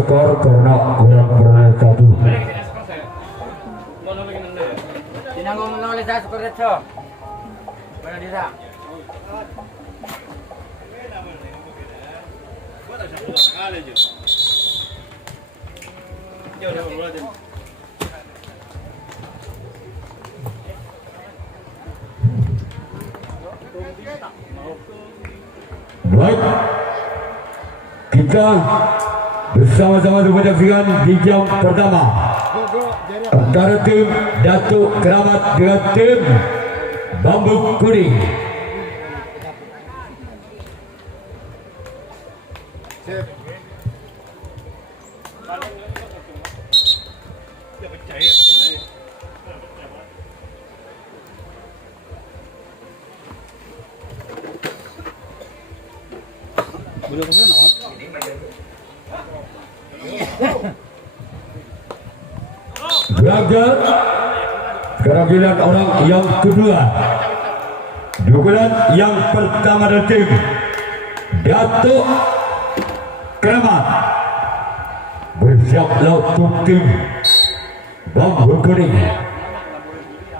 skor karena kurang berani satu. Sinanggung menulis saya skor itu. Mana dia? Baik, kita bersama-sama menyaksikan di jam pertama antara tim Datuk Keramat dengan tim Bambu Kuning. Gagal keramaian orang yang kedua. Dukungan yang pertama dari tim Datuk Keramat bersiaplah untuk tim Bambu Kuning.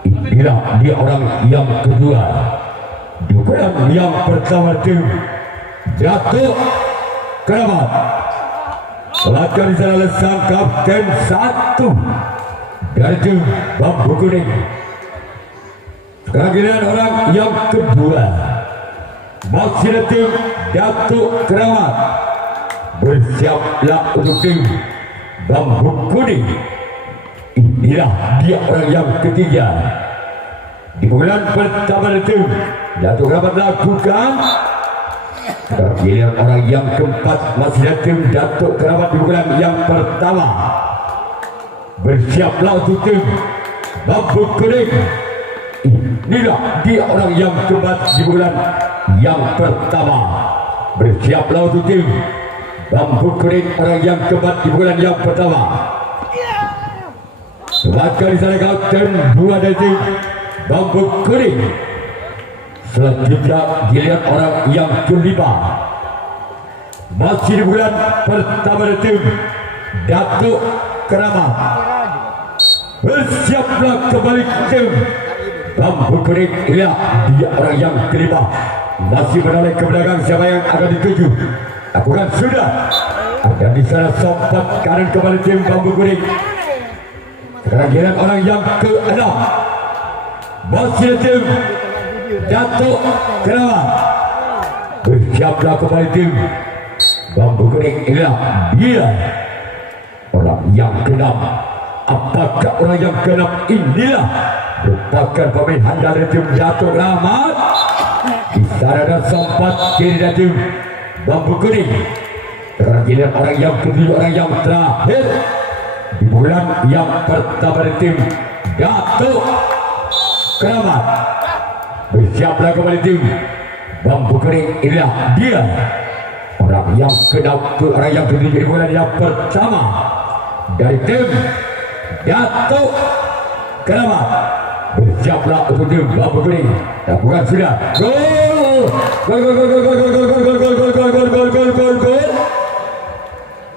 Inilah dia orang yang kedua. Dukungan yang pertama tim Datuk Keramat. Pelakon di sana sang kapten 1 dari tim Bambu Kuning. Sekarang giliran orang yang kedua. Masih tim Datuk Keramat. Bersiaplah untuk tim Bambu Kuning. Inilah dia orang yang ketiga. Di bulan pertama dari tim Datuk Keramat lakukan. Giliran orang yang keempat masih tim Datuk Keramat di bulan yang pertama. Bersiaplah untuk tim Bambu Kuning. Inilah dia orang yang keempat di bulan yang pertama. Bersiaplah untuk tim Bambu Kuning orang yang keempat di bulan yang pertama. Selanjutnya di sana kapten 2 dari tim Bambu Kuning. Selanjutnya giliran orang yang kelima. Masih di bulan pertama dari tim Datuk Keramat. Bersiaplah kembali tim Bambu Kuning. Inilah dia orang yang kelima. Masih menoleh ke belakang siapa yang akan dituju. Lakukan sudah. Dan di sana sempat kanan kembali tim Bambu Kuning. Sekarang giliran orang yang ke-6. Masih tim Datuk Keramat. Bersiaplah kembali tim Bambu Kuning. Inilah dia orang yang ke-6. Apakah orang yang ke-6 inilah merupakan pemain handal dari tim Datuk Keramat? Di sana dan sempat kiri dari tim Bambu Kuning. Sekarang giliran orang yang ke-7, orang yang terakhir di bulan yang pertama dari tim Datuk Keramat. Bersiaplah kembali tim Bambu Kuning. Inilah dia orang yang ke-6, orang yang ke-7 di bulan yang pertama dari tim Datuk Keramat. Bersiaplah untuk tim Bambu Kuning. Lakukan sudah. Gol! Gol! Gol! Gol! Gol! Gol! Gol! Gol! Gol! Gol! Gol! Gol! Gol! Gol! Gol! Gol!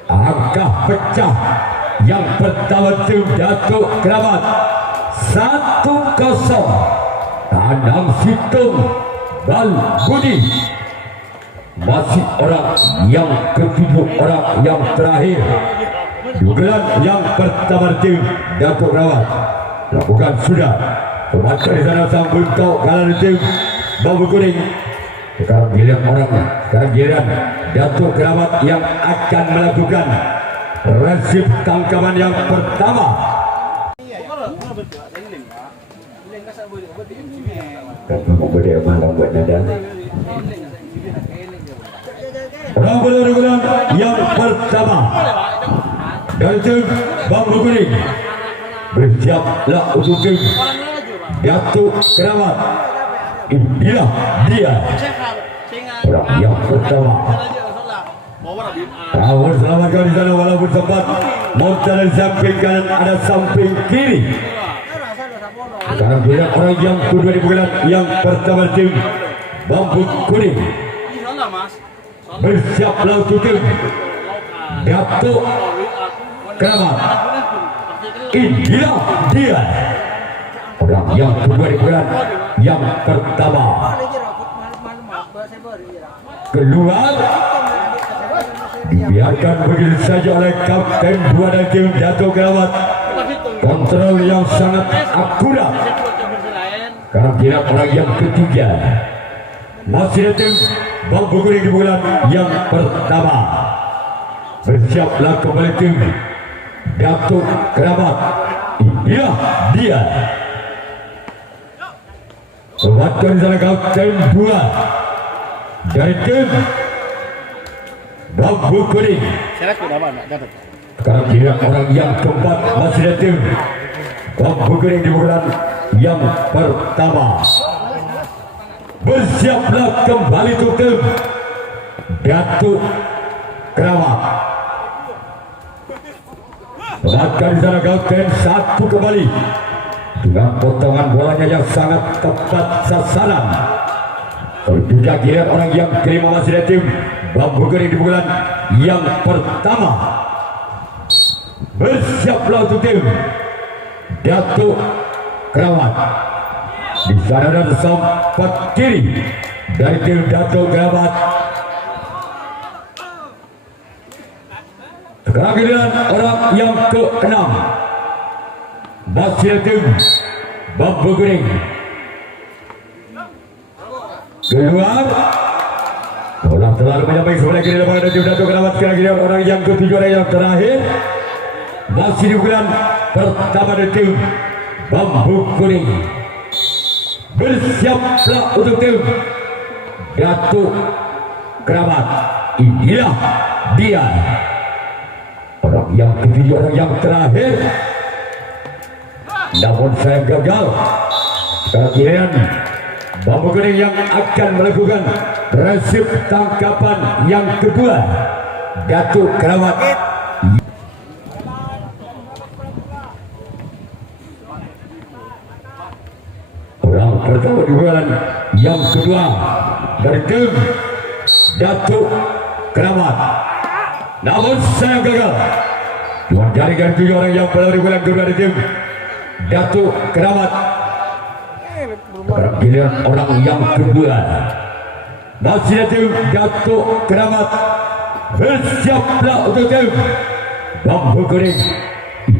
Angka pecah yang pertama tim Datuk Keramat 1-0. Tanam Situng Balbudi. Masih orang yang ke-7, orang yang terakhir. Dugaan yang pertama tim Datuk Keramat. Lakukan sudah. Pemacah di sana sang buntok kanan tim Bambu Kuning. Sekarang giliran orang, sekarang giliran Datuk Keramat yang akan melakukan resip tangkapan yang pertama. Kalau boleh malam buat nada. Orang berdugaan yang pertama dari tim Bambu Kuning. Bersiaplah untuk tim Datuk Keramat. Inilah dia orang yang pertama. Rawon selamatkan di sana walaupun sempat monster dari samping kanan ada samping kiri. Sekarang dia orang yang kedua di bulan yang pertama tim Bambu Kuning. Bersiaplah untuk tim Datuk Keramat. Inilah dia orang yang kedua di bulan yang pertama. Keluar dibiarkan begitu saja oleh kapten dua dari tim Datuk Keramat. Kontrol yang sangat akurat. Karena dia orang yang ketiga. Masih ada tim Bambu Kuning di bulan yang pertama. Bersiaplah kembali tim Datuk Keramat. Inilah dia. Selamatkan sana kapten dua dari tim Bambu Kuning. Sekarang dia orang yang keempat. Masih ada tim Bambu Kuning di bulan yang pertama. Bersiaplah kembali untuk tim Datuk Keramat. Selamatkan di sana kapten satu kembali dengan potongan bolanya yang sangat tepat sasaran. Juga kira orang yang kelima masih ada tim Bambu Kuning di bulan yang pertama. Bersiaplah untuk tim Datuk Keramat. Di sana ada sempat kiri dari tim Datuk Keramat. Sekarang giliran orang yang ke-6. Masih tim Bambu Kuning. Keluar. Bola terlalu menyampaikan sebelah kiri depan dari tim Datuk Keramat. Sekarang giliran orang yang ke-7, orang yang terakhir. Masih di bulan pertama dari tim Bambu Kuning. Bersiaplah untuk tim Datuk Keramat. Inilah dia orang yang ketujuh, orang yang terakhir. Namun saya gagal. Kalian Bambu Kuning yang akan melakukan resip tangkapan yang kedua. Datuk Keramat. Orang pertama di bulan yang kedua dari tim Datuk Keramat. Namun saya gagal. Cuma jaringan 7 orang yang pertama di bulan kedua dari tim Datuk Keramat. Sekarang giliran orang yang kedua. Masih ada tim Datuk Keramat. Bersiaplah untuk tim Bambu Kuning.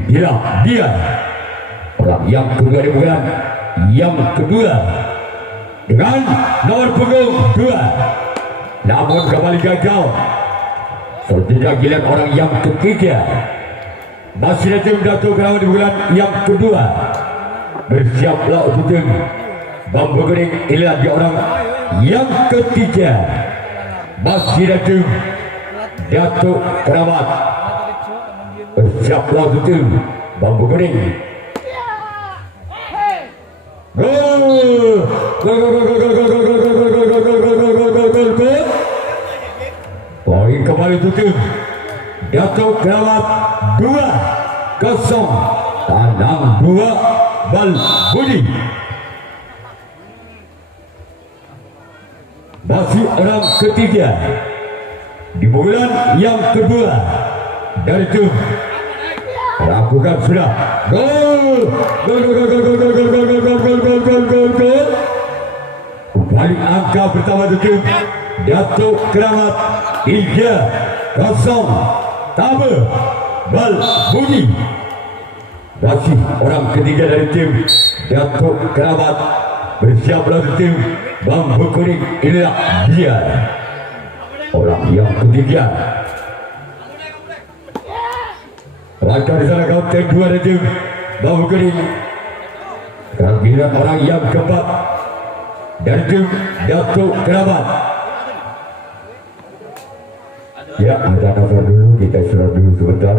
Inilah dia orang yang kedua di bulan yang kedua dengan nomor punggung 2. Namun kembali gagal. Selanjutnya giliran orang yang ketiga. Masih ada tim Datuk Keramat di bulan yang kedua. Bersiaplah untuk tim Bambu Kuning. Inilah dia orang yang ketiga. Masih ada tim Datuk Keramat. Bersiaplah untuk tim Bambu Kuning. Gol! Poin kembali untuk tim Datuk Keramat 2-0. Tandang 2 Bal Budi. Masih orang ketiga di bulan yang kedua dari tim. Lakukan sudah. Gol! Gol! Balik angka pertama untuk tim Datuk Keramat 3-0. Tabe Bal Budi. Masih orang ketiga dari tim Datuk Keramat. Bersiaplah untuk tim Bambu Kuning. Inilah dia orang yang ketiga. Langkah di sana kapten 2 dari tim Bambu Kuning. Sekarang giliran orang yang keempat dari tim Datuk Keramat. Ya, ada nafas dulu, kita istirahat dulu sebentar.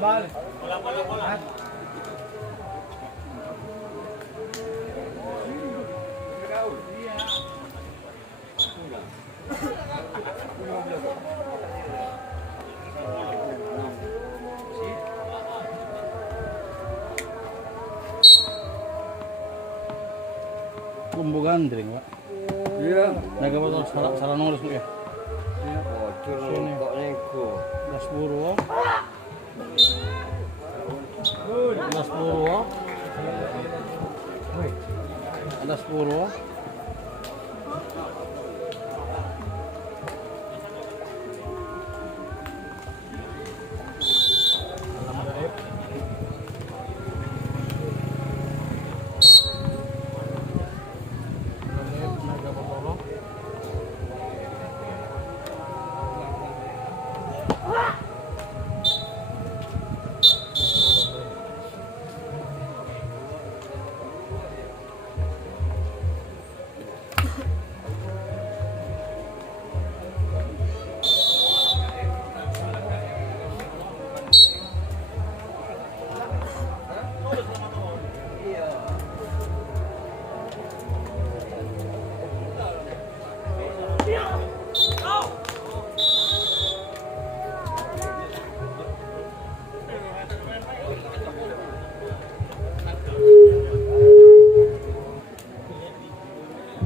Bal. Kumbugan dring, Pak. Iya. Naga betul salah nulis ya. Bocor kok nego. Das buru. Das buru. Das buru.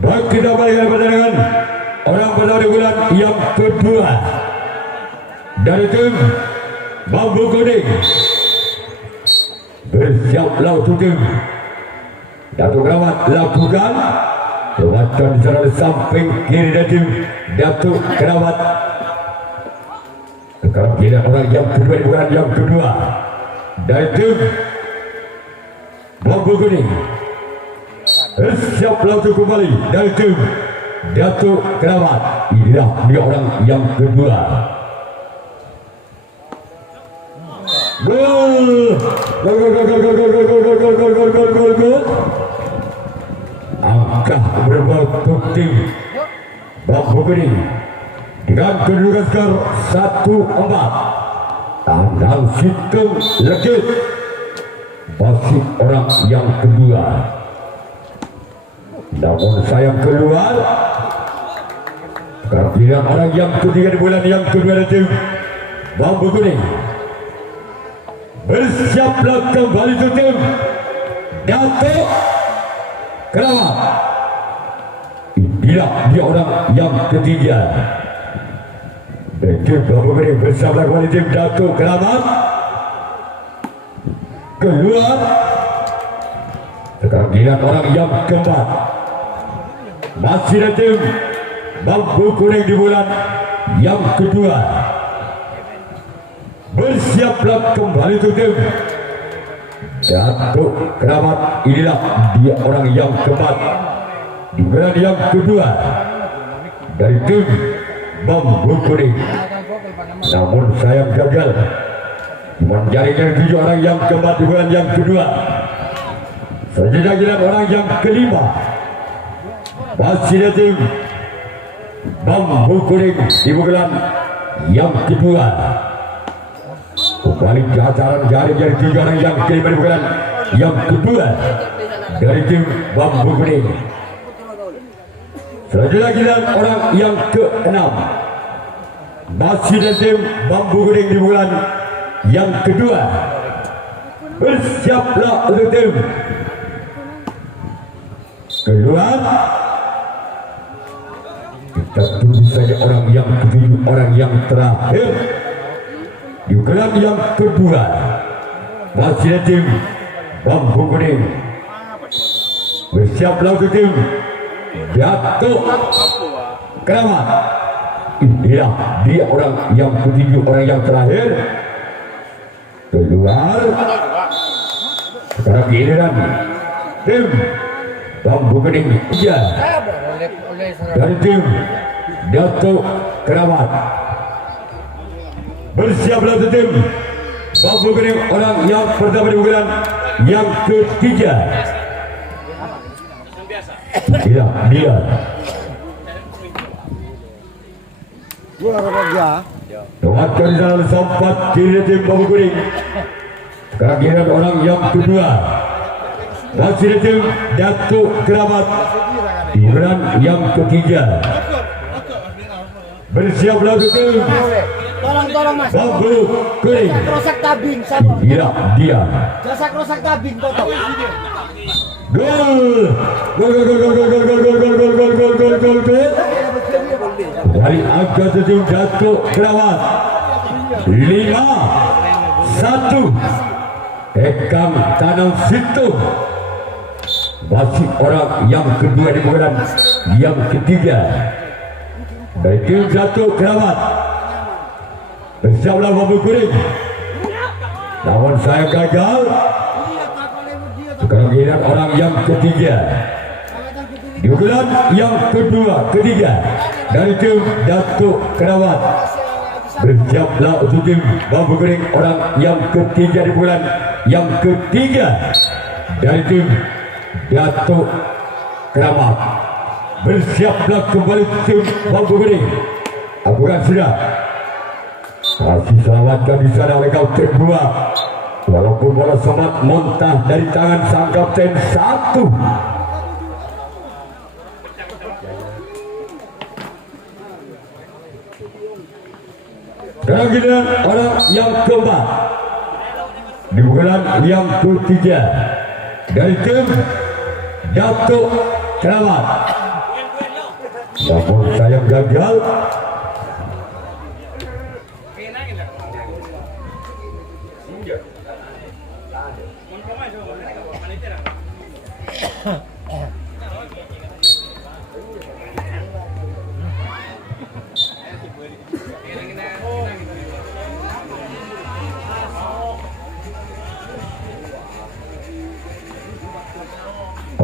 Baik, kita balik pertandingan orang pertama bulan yang kedua dari tim Bambu Kuning. Bersiaplah untuk tim Datuk Keramat lakukan lewatkan di sana samping kiri dari tim Datuk Keramat. Sekarang kita orang yang kedua di bulan yang kedua dari tim Bambu Kuning. Siaplah untuk kembali dari tim Datuk Keramat. Inilah dia orang yang kedua. Gol. Angka berbentuk tim Bambu Kuning dengan kedudukan skor 1-4. Tandang Situng Legit masih orang yang kedua. Namun sayang keluar karena orang yang ketiga di bulan yang kedua dari tim Bambu Kuning. Bersiaplah kembali untuk tim Datuk Keramat. Inilah dia orang yang ketiga dari tim Bambu Kuning. Bersiaplah kembali tim Datuk Keramat. Keluar sekarang dia orang yang keempat. Masih ada tim Bambu Kuning di bulan yang kedua. Bersiaplah kembali untuk tim Datuk Keramat. Inilah dia orang yang keempat di bulan yang kedua dari tim Bambu Kuning. Namun sayang gagal menjaringkan 7 orang yang keempat di bulan yang kedua. Selanjutnya orang yang kelima masih ada tim Bambu Kuning di bulan yang kedua. Kembali ke acara jaring dari 7 orang yang kelima di bulan yang kedua dari tim Bambu Kuning. Selanjutnya orang yang keenam masih ada tim Bambu Kuning di bulan yang kedua. Bersiaplah untuk tim keluar. Kita tunggu saja orang yang ketujuh, orang yang terakhir di bulan yang kedua. Masih ada tim Bambu Kuning. Bersiaplah untuk tim Datuk Keramat. Inilah dia orang yang ketujuh, orang yang terakhir keluar. Sekarang giliran tim Bambu Kuning. Iya, dari tim Datuk Keramat. Bersiaplah untuk tim Bambu Kuning, orang yang pertama di bulan yang ketiga. Iya, dia. Gua Lewatkan di sana sempat kiri tim Bambu Kuning. Sekarang giliran orang yang kedua. Masih tim Datuk Keramat. Giliran yang ketiga. Bersiaplah tim Tolong mas. Bambu Kuning. Kerusak tabing sama. Tidak diam. Jasa kerusak tabing toto. Gol. Gol. Dari angka tim Datuk Keramat 5-1. Ekam tanam situ. Masih orang yang kedua di bulan yang ketiga dari tim Datuk Keramat. Bersiaplah Bambu Kuning. Namun saya gagal. Sekarang giliran orang yang ketiga di bulan yang ketiga dari tim Datuk Keramat. Bersiaplah untuk tim Bambu Kuning orang yang ketiga di bulan yang ketiga dari tim Datuk Keramat. Bersiaplah kembali tim Bambu Kuning. Apukan sudah. Kasih selamatkan di sana oleh kapten 2. Walaupun bola sempat muntah dari tangan sang kapten 1. Kemudian orang yang keempat di bulan yang ketiga dari tim Datuk Keramat. Namun saya gagal.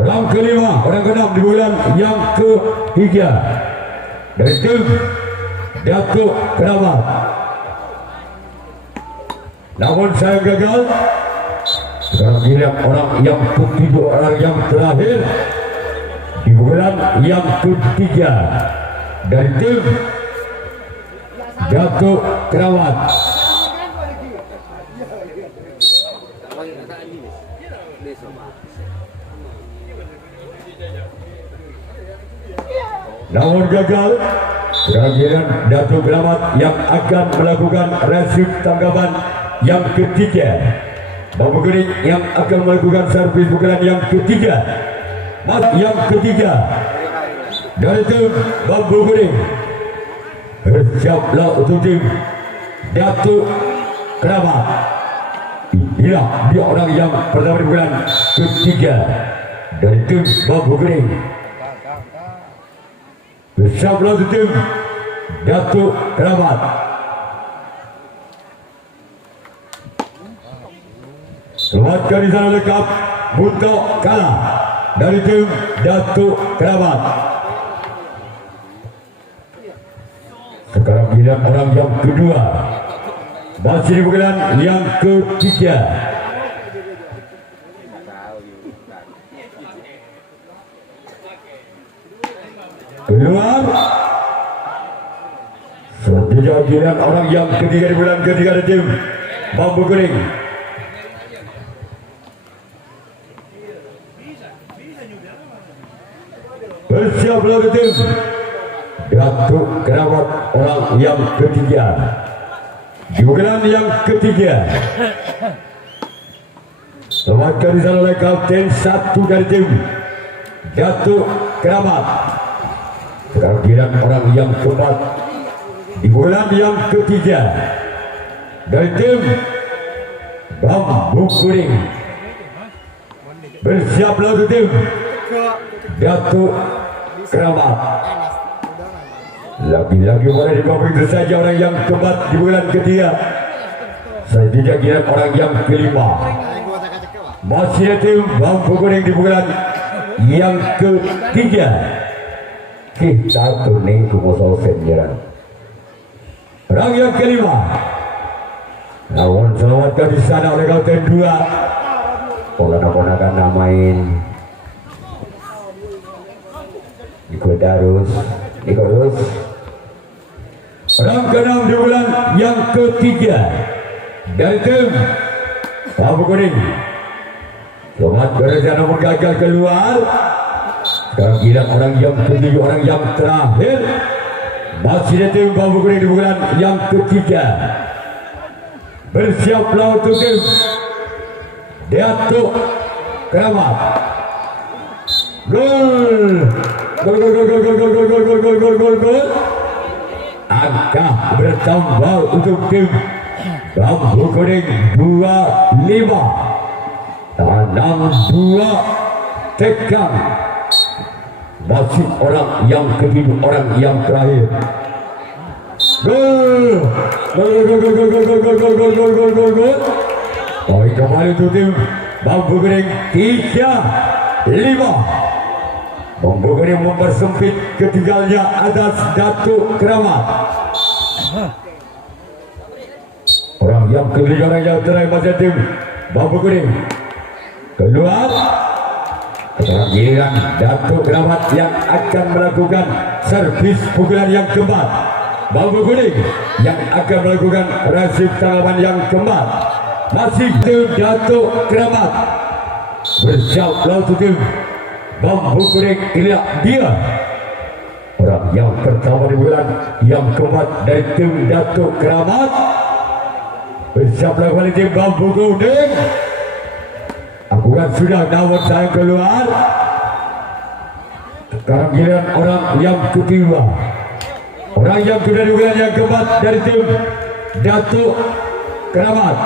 Orang kelima, orang keenam di bulan yang ketiga dari tim Datuk Keramat. Namun saya gagal. Sekarang giliran orang yang ketiga, orang yang terakhir di bulan yang ketiga dari tim Datuk Keramat. Namun gagal. Sekarang giliran Datuk Keramat yang akan melakukan resip tanggapan yang ketiga. Bambu Kuning yang akan melakukan servis pukulan yang ketiga. Yang ketiga dari tim Bambu Kuning. Bersiaplah untuk tim Datuk Keramat. Inilah dia orang yang pertama di bulan ketiga dari tim Bambu Kuning. Bersiaplah untuk tim Datuk Keramat. Selamatkan di sana lengkap untuk kalah dari tim Datuk Keramat. Sekarang giliran orang yang kedua. Masih di bulan yang ketiga. Keluar. Selanjutnya giliran orang yang ketiga di bulan ketiga dari tim Bambu Kuning. Bersiaplah tim Datuk Keramat orang yang ketiga di bulan yang ketiga. Selamatkan di sana oleh kapten 1 dari tim Datuk Keramat. Sekarang giliran orang yang keempat di bulan yang ketiga dari tim Bambu Kuning. Bersiaplah tim Datuk Keramat. Lagi-lagi boleh dibawah itu saja orang yang keempat di bulan ketiga. Selanjutnya giliran orang yang kelima. Masih tim Bambu Kuning di bulan yang ketiga. Kita tuning kumusau senjiran. Orang yang kelima. Namun selamatkan di sana oleh kapten 2. Pola-pola namain Niko Darus. Orang keenam di bulan yang ketiga dari tim Bambu Kuning. Selamat bekerja namun gagal keluar. Sekarang giliran orang yang ketujuh, orang yang terakhir masih di tim Bambu Kuning di bulan yang ketiga. Bersiaplah untuk tim Datuk Keramat. Gol. Gol. Angka bertambah untuk tim Bambu Kuning 25. Tanam 2 tekan. Masih orang yang ketujuh, orang yang terakhir. Gol. Poin kembali untuk tim Bambu Kuning 3-5. Bambu Kuning mempersempit ketinggalannya atas Datuk Keramat. Orang yang ketiga, orang yang terakhir masih tim Bambu Kuning. Keluar. Sekarang giliran Datuk Keramat yang akan melakukan servis pukulan yang keempat. Bambu Kuning yang akan melakukan resip tanggapan yang keempat. Masih tim Datuk Keramat. Bersiaplah untuk tim Bambu Kuning. Inilah dia orang yang pertama di bulan yang keempat dari tim Datuk Keramat. Bersiaplah kembali tim Bambu Kuning. Aku kan sudah namun saya keluar. Sekarang giliran orang yang ketiga, orang yang kedua di bulan yang keempat dari tim Datuk Keramat.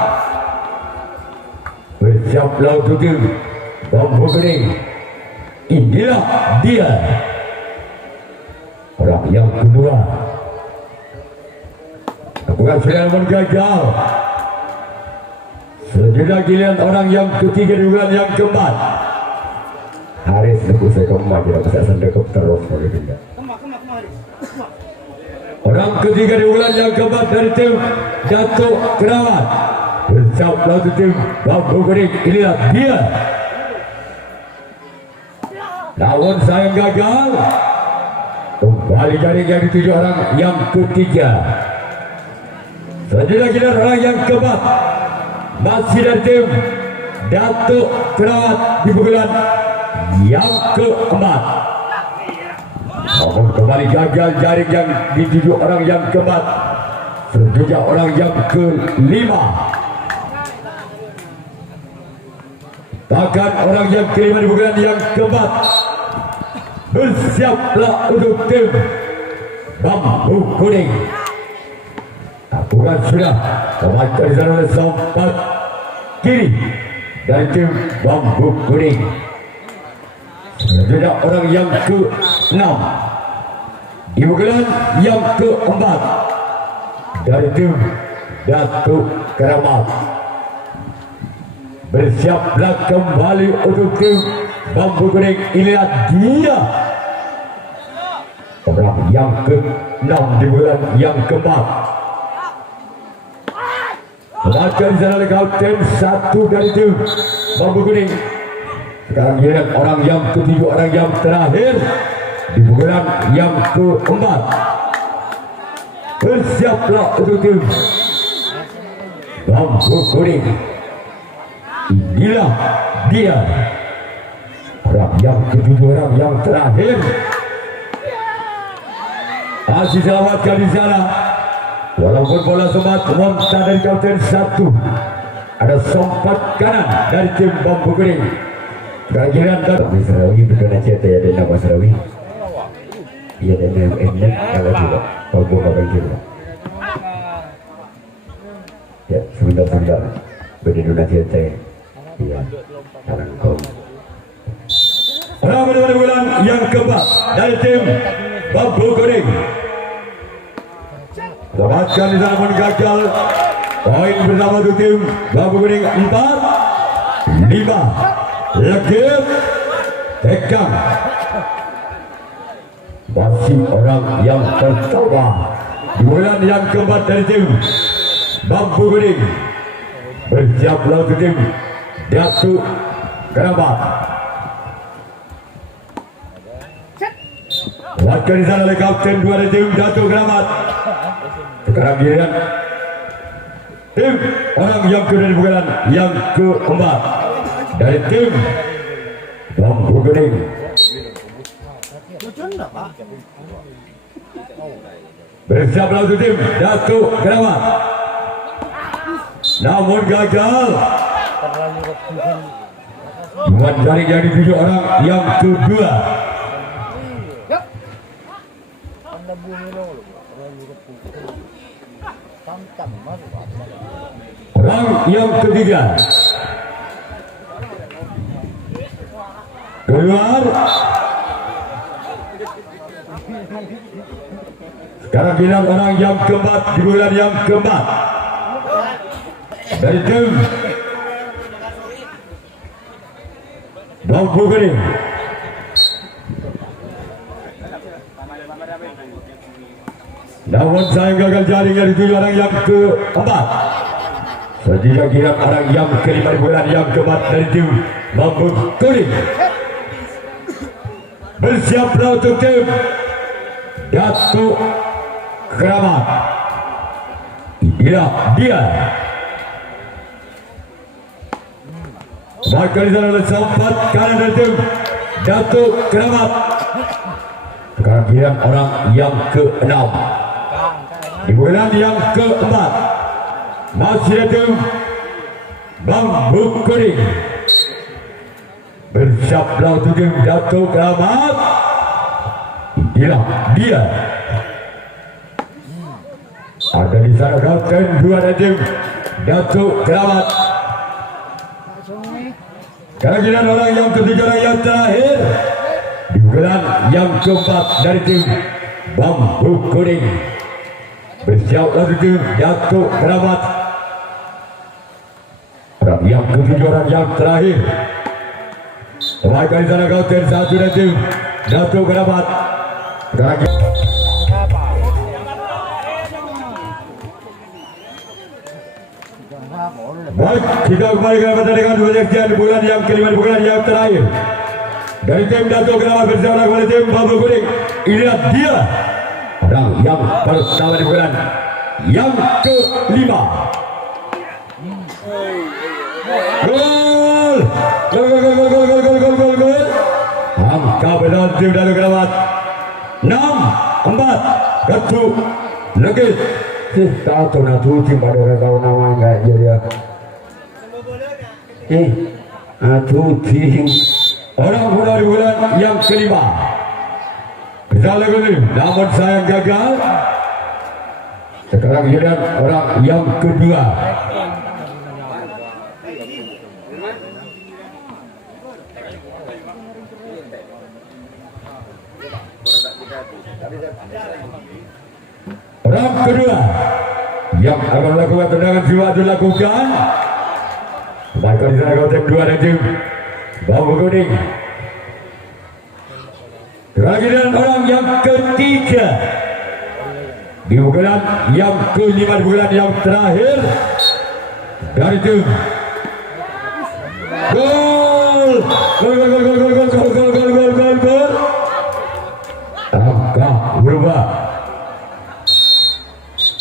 Bersiaplah untuk tim Bambu Kuning. Inilah dia orang yang kedua. Aku kan sudah namun gagal. Selanjutnya giliran orang yang ketiga di bulan yang keempat. Haris nunggu saya kemah, tidak bisa sendekap terus begitu. Orang ketiga di bulan yang keempat dari tim Datuk Keramat. Bersiaplah untuk tim Bambu Kuning. Inilah dia. Namun saya gagal. Kembali jaring yang dituju orang yang ketiga. Selanjutnya giliran orang yang keempat. Masih dari tim Datuk Keramat di bulan yang keempat. Namun kembali gagal jaring yang dituju orang yang keempat. Selanjutnya orang yang kelima. Bahkan orang yang kelima di bulan yang keempat. Bersiaplah untuk tim Bambu Kuning. Bukan sudah kembali di sana sempat kiri dari tim Bambu Kuning. Selanjutnya orang yang ke-6 di bulan yang keempat dari tim Datuk Keramat. Bersiaplah kembali untuk tim Bambu Kuning. Inilah dia orang yang ke-6 di bulan yang keempat. Baca di sana kapten 1 dari tim Bambu Kuning. Sekarang giliran orang yang ketujuh, orang yang terakhir di bulan yang keempat. Bersiaplah untuk tim Bambu Kuning. Inilah dia orang yang ketujuh, orang yang terakhir. Masih selamatkan di sana. Walaupun bola sempat memutar dari kapten 1, ada sompat kanan dari tim Bambu Kuning. Keragilan dari Sarawi bukan aja ya ada nama Sarawi. Iya ada nama Emnet kalau juga Bambu Kuning juga. Ya sebentar beda dulu cerita. Iya sekarang kau. Orang pada bulan yang keempat dari tim Bambu Kuning. Dapatkan di sana pun gagal. Poin bersama untuk tim Bambu Kuning 4-5. Legit tekan. Masih orang yang pertama di bulan yang keempat dari tim Bambu Kuning. Bersiaplah untuk tim Datuk Keramat. Dapatkan di sana oleh kapten 2 dari tim Datuk Keramat. Sekarang giliran tim orang yang kedua di bulan yang keempat dari tim Bambu Kuning. Lucu enggak, Pak? Bersiap langsung tim Datuk Keramat. Namun gagal. Buat jaring yang dituju orang yang kedua. Orang yang ketiga. Keluar. Sekarang bilang orang yang keempat di bulan yang keempat dari tim Bambu Kuning. Namun sayang gagal jaring yang dituju orang yang keempat. Selanjutnya kira orang yang kelima di bulan yang keempat dari tim Bambu Kuning. Bersiaplah untuk tim Datuk Keramat. Inilah dia. Maka di sana ada sempat kanan dari tim Datuk Keramat. Sekarang giliran orang yang ke-6 di bulan yang keempat masih ada tim Bambu Kuning. Bersiaplah untuk tim Datuk Keramat. Inilah dia. Ada di sana kapten dua dari tim Datuk Keramat. Kerajinan orang yang ketiga, orang yang terakhir di bulan yang keempat dari tim Bambu Kuning. Bersiap lagi tim Datuk Keramat. Orang yang ketujuh, orang yang terakhir. Mereka di sana kapten satu dari tim Datuk Keramat. Baik, kita kembali ke pertandingan penyaksian bulan yang kelima, bulan yang terakhir dari tim Datuk Keramat bersama kepada tim Bambu Kuning. Inilah dia orang yang pertama di bulan yang kelima. Gol! Gol! Angka benar tim Datuk Keramat 6-4 Datuk Legit. Tahu tuh nak tuh pada orang tahu nama enggak jadi ya. Tuh orang muda di bulan yang kelima. Bisa lagi, namun sayang gagal. Sekarang giliran orang yang kedua. Orang kedua yang akan melakukan tendangan jiwa dilakukan. Mereka di sana kapten dua dan tim Bambu Kuning. Kerajinan orang yang ketiga di bulan yang kelima, di bulan yang terakhir dari tim gol. Angka berubah.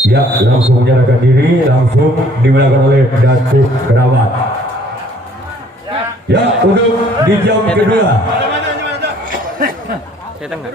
Ya, langsung menyerahkan diri, langsung dimenangkan oleh Datuk Keramat. Ya, untuk di jam kedua. Saya tengah.